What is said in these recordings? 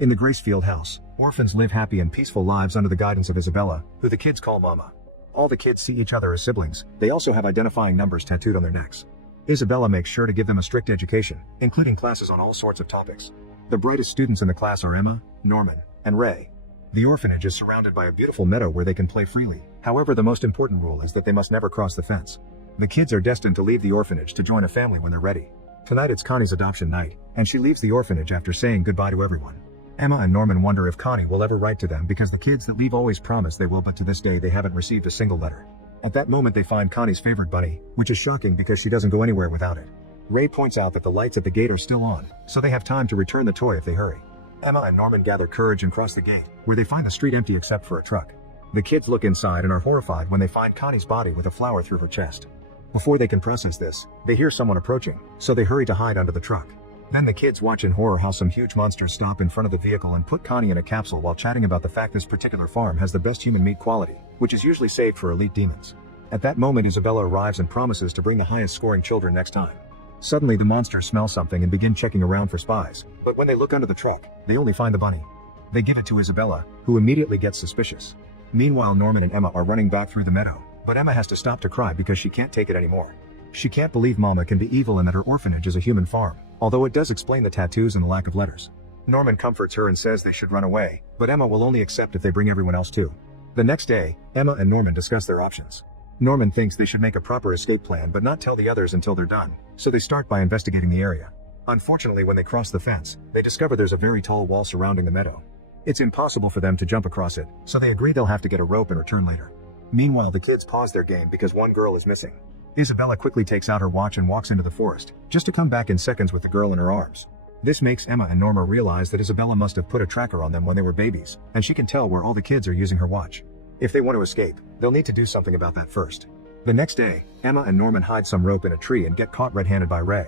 In the Gracefield house, orphans live happy and peaceful lives under the guidance of Isabella, who the kids call Mama. All the kids see each other as siblings. They also have identifying numbers tattooed on their necks. Isabella makes sure to give them a strict education, including classes on all sorts of topics. The brightest students in the class are Emma, Norman, and Ray. The orphanage is surrounded by a beautiful meadow where they can play freely. However, the most important rule is that they must never cross the fence. The kids are destined to leave the orphanage to join a family when they're ready. Tonight it's Connie's adoption night, and she leaves the orphanage after saying goodbye to everyone. Emma and Norman wonder if Connie will ever write to them because the kids that leave always promise they will, but to this day they haven't received a single letter. At that moment they find Connie's favorite bunny, which is shocking because she doesn't go anywhere without it. Ray points out that the lights at the gate are still on, so they have time to return the toy if they hurry. Emma and Norman gather courage and cross the gate, where they find the street empty except for a truck. The kids look inside and are horrified when they find Connie's body with a flower through her chest. Before they can process this, they hear someone approaching, so they hurry to hide under the truck. Then the kids watch in horror how some huge monsters stop in front of the vehicle and put Connie in a capsule while chatting about the fact this particular farm has the best human meat quality, which is usually saved for elite demons. At that moment Isabella arrives and promises to bring the highest scoring children next time. Suddenly the monsters smell something and begin checking around for spies, but when they look under the truck, they only find the bunny. They give it to Isabella, who immediately gets suspicious. Meanwhile Norman and Emma are running back through the meadow, but Emma has to stop to cry because she can't take it anymore. She can't believe Mama can be evil and that her orphanage is a human farm, although it does explain the tattoos and the lack of letters. Norman comforts her and says they should run away, but Emma will only accept if they bring everyone else too. The next day, Emma and Norman discuss their options. Norman thinks they should make a proper escape plan but not tell the others until they're done, so they start by investigating the area. Unfortunately, when they cross the fence, they discover there's a very tall wall surrounding the meadow. It's impossible for them to jump across it, so they agree they'll have to get a rope and return later. Meanwhile, the kids pause their game because one girl is missing. Isabella quickly takes out her watch and walks into the forest, just to come back in seconds with the girl in her arms. This makes Emma and Norma realize that Isabella must have put a tracker on them when they were babies, and she can tell where all the kids are using her watch. If they want to escape, they'll need to do something about that first. The next day, Emma and Norman hide some rope in a tree and get caught red-handed by Ray.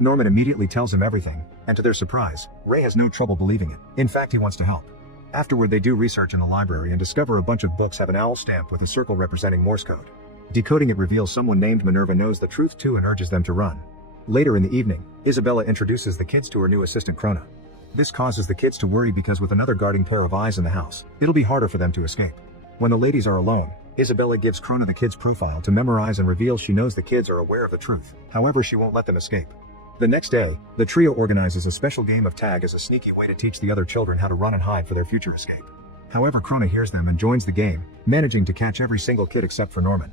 Norman immediately tells him everything, and to their surprise, Ray has no trouble believing it. In fact, he wants to help. Afterward, they do research in the library and discover a bunch of books have an owl stamp with a circle representing Morse code. Decoding it reveals someone named Minerva knows the truth too and urges them to run. Later in the evening, Isabella introduces the kids to her new assistant Krona. This causes the kids to worry because with another guarding pair of eyes in the house, it'll be harder for them to escape. When the ladies are alone, Isabella gives Krona the kids' profile to memorize and reveals she knows the kids are aware of the truth, however she won't let them escape. The next day, the trio organizes a special game of tag as a sneaky way to teach the other children how to run and hide for their future escape. However, Krona hears them and joins the game, managing to catch every single kid except for Norman.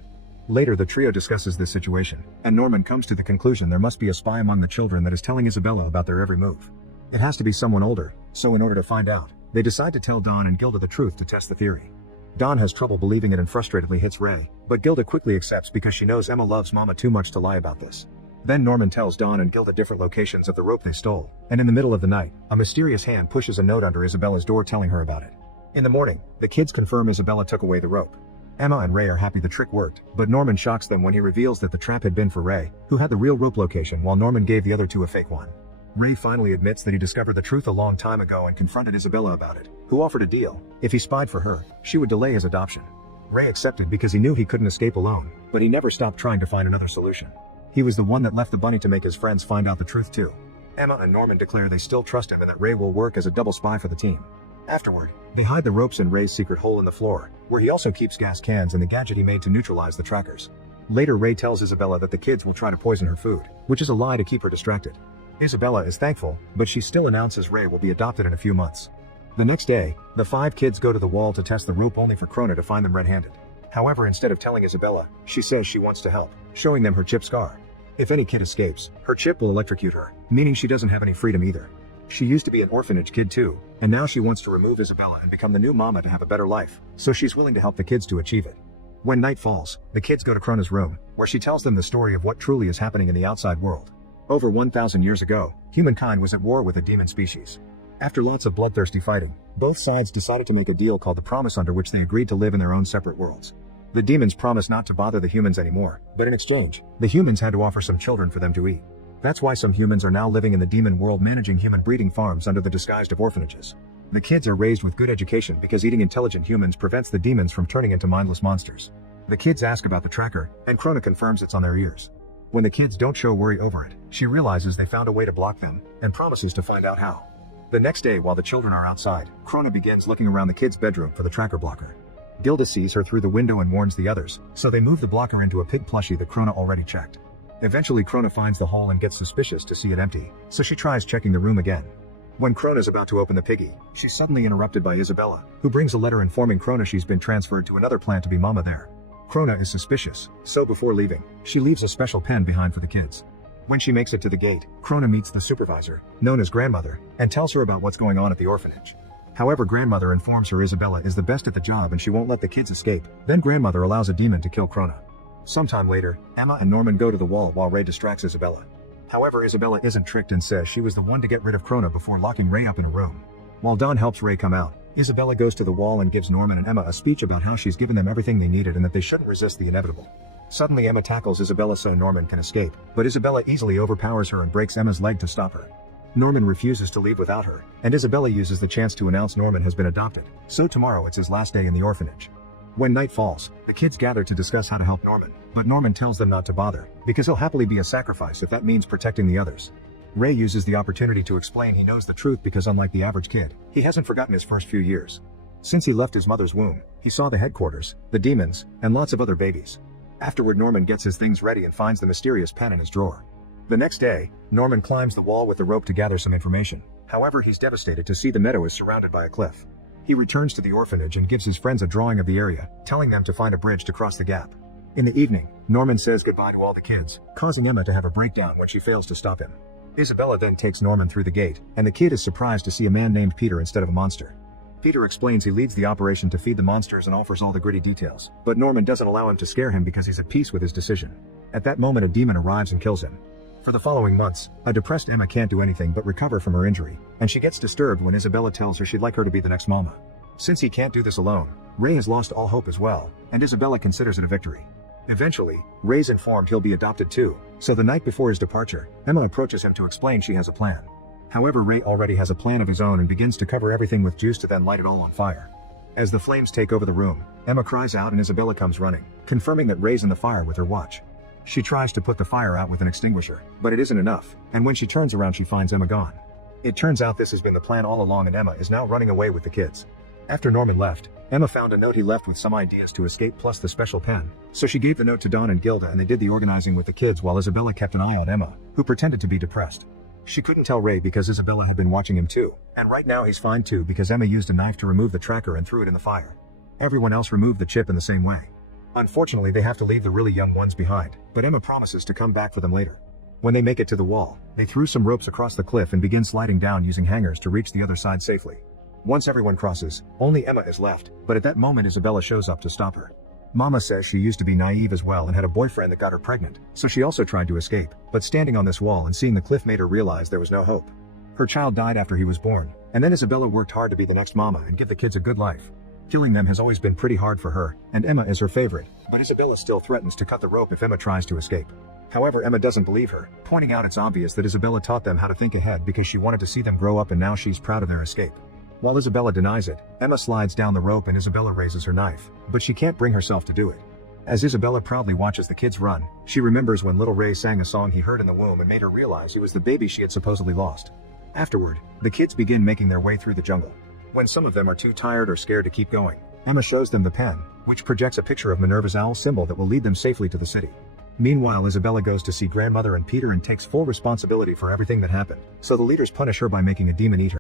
Later the trio discusses this situation, and Norman comes to the conclusion there must be a spy among the children that is telling Isabella about their every move. It has to be someone older, so in order to find out, they decide to tell Dawn and Gilda the truth to test the theory. Dawn has trouble believing it and frustratedly hits Ray, but Gilda quickly accepts because she knows Emma loves Mama too much to lie about this. Then Norman tells Dawn and Gilda different locations of the rope they stole, and in the middle of the night, a mysterious hand pushes a note under Isabella's door telling her about it. In the morning, the kids confirm Isabella took away the rope. Emma and Ray are happy the trick worked, but Norman shocks them when he reveals that the trap had been for Ray, who had the real rope location while Norman gave the other two a fake one. Ray finally admits that he discovered the truth a long time ago and confronted Isabella about it, who offered a deal. If he spied for her, she would delay his adoption. Ray accepted because he knew he couldn't escape alone, but he never stopped trying to find another solution. He was the one that left the bunny to make his friends find out the truth too. Emma and Norman declare they still trust him and that Ray will work as a double spy for the team. Afterward, they hide the ropes in Ray's secret hole in the floor, where he also keeps gas cans and the gadget he made to neutralize the trackers. Later Ray tells Isabella that the kids will try to poison her food, which is a lie to keep her distracted. Isabella is thankful, but she still announces Ray will be adopted in a few months. The next day, the 5 kids go to the wall to test the rope only for Krona to find them red-handed. However, instead of telling Isabella, she says she wants to help, showing them her chip scar. If any kid escapes, her chip will electrocute her, meaning she doesn't have any freedom either. She used to be an orphanage kid too, and now she wants to remove Isabella and become the new mama to have a better life, so she's willing to help the kids to achieve it. When night falls, the kids go to Krona's room, where she tells them the story of what truly is happening in the outside world. Over 1,000 years ago, humankind was at war with a demon species. After lots of bloodthirsty fighting, both sides decided to make a deal called the Promise, under which they agreed to live in their own separate worlds. The demons promised not to bother the humans anymore, but in exchange, the humans had to offer some children for them to eat. That's why some humans are now living in the demon world managing human breeding farms under the disguise of orphanages. The kids are raised with good education because eating intelligent humans prevents the demons from turning into mindless monsters. The kids ask about the tracker, and Krona confirms it's on their ears. When the kids don't show worry over it, she realizes they found a way to block them, and promises to find out how. The next day while the children are outside, Krona begins looking around the kids' bedroom for the tracker blocker. Gilda sees her through the window and warns the others, so they move the blocker into a pig plushie that Krona already checked. Eventually Krona finds the hole and gets suspicious to see it empty, so she tries checking the room again. When Krona is about to open the piggy, she's suddenly interrupted by Isabella, who brings a letter informing Krona she's been transferred to another plant to be mama there. Krona is suspicious, so before leaving, she leaves a special pen behind for the kids. When she makes it to the gate, Krona meets the supervisor, known as grandmother, and tells her about what's going on at the orphanage. However, grandmother informs her Isabella is the best at the job and she won't let the kids escape. Then grandmother allows a demon to kill Krona. Sometime later, Emma and Norman go to the wall while Ray distracts Isabella. However, Isabella isn't tricked and says she was the one to get rid of Krona before locking Ray up in a room. While Dawn helps Ray come out, Isabella goes to the wall and gives Norman and Emma a speech about how she's given them everything they needed and that they shouldn't resist the inevitable. Suddenly Emma tackles Isabella so Norman can escape, but Isabella easily overpowers her and breaks Emma's leg to stop her. Norman refuses to leave without her, and Isabella uses the chance to announce Norman has been adopted, so tomorrow it's his last day in the orphanage. When night falls, the kids gather to discuss how to help Norman, but Norman tells them not to bother, because he'll happily be a sacrifice if that means protecting the others. Ray uses the opportunity to explain he knows the truth because unlike the average kid, he hasn't forgotten his first few years. Since he left his mother's womb, he saw the headquarters, the demons, and lots of other babies. Afterward Norman gets his things ready and finds the mysterious pen in his drawer. The next day, Norman climbs the wall with the rope to gather some information. However, he's devastated to see the meadow is surrounded by a cliff. He returns to the orphanage and gives his friends a drawing of the area, telling them to find a bridge to cross the gap. In the evening, Norman says goodbye to all the kids, causing Emma to have a breakdown when she fails to stop him. Isabella then takes Norman through the gate, and the kid is surprised to see a man named Peter instead of a monster. Peter explains he leads the operation to feed the monsters and offers all the gritty details, but Norman doesn't allow him to scare him because he's at peace with his decision. At that moment a demon arrives and kills him. For the following months, a depressed Emma can't do anything but recover from her injury, and she gets disturbed when Isabella tells her she'd like her to be the next mama. Since he can't do this alone, Ray has lost all hope as well, and Isabella considers it a victory. Eventually, Ray's informed he'll be adopted too, so the night before his departure, Emma approaches him to explain she has a plan. However, Ray already has a plan of his own and begins to cover everything with juice to then light it all on fire. As the flames take over the room, Emma cries out and Isabella comes running, confirming that Ray's in the fire with her watch. She tries to put the fire out with an extinguisher, but it isn't enough, and when she turns around she finds Emma gone. It turns out this has been the plan all along and Emma is now running away with the kids. After Norman left, Emma found a note he left with some ideas to escape plus the special pen, so she gave the note to Dawn and Gilda and they did the organizing with the kids while Isabella kept an eye on Emma, who pretended to be depressed. She couldn't tell Ray because Isabella had been watching him too, and right now he's fine too because Emma used a knife to remove the tracker and threw it in the fire. Everyone else removed the chip in the same way. Unfortunately they have to leave the really young ones behind, but Emma promises to come back for them later. When they make it to the wall, they threw some ropes across the cliff and begin sliding down using hangers to reach the other side safely. Once everyone crosses, only Emma is left, but at that moment Isabella shows up to stop her. Mama says she used to be naive as well and had a boyfriend that got her pregnant, so she also tried to escape, but standing on this wall and seeing the cliff made her realize there was no hope. Her child died after he was born, and then Isabella worked hard to be the next mama and give the kids a good life. Killing them has always been pretty hard for her, and Emma is her favorite, but Isabella still threatens to cut the rope if Emma tries to escape. However, Emma doesn't believe her, pointing out it's obvious that Isabella taught them how to think ahead because she wanted to see them grow up and now she's proud of their escape. While Isabella denies it, Emma slides down the rope and Isabella raises her knife, but she can't bring herself to do it. As Isabella proudly watches the kids run, she remembers when little Ray sang a song he heard in the womb and made her realize he was the baby she had supposedly lost. Afterward, the kids begin making their way through the jungle. When some of them are too tired or scared to keep going, Emma shows them the pen, which projects a picture of Minerva's owl symbol that will lead them safely to the city. Meanwhile, Isabella goes to see grandmother and Peter and takes full responsibility for everything that happened, so the leaders punish her by making a demon eat her.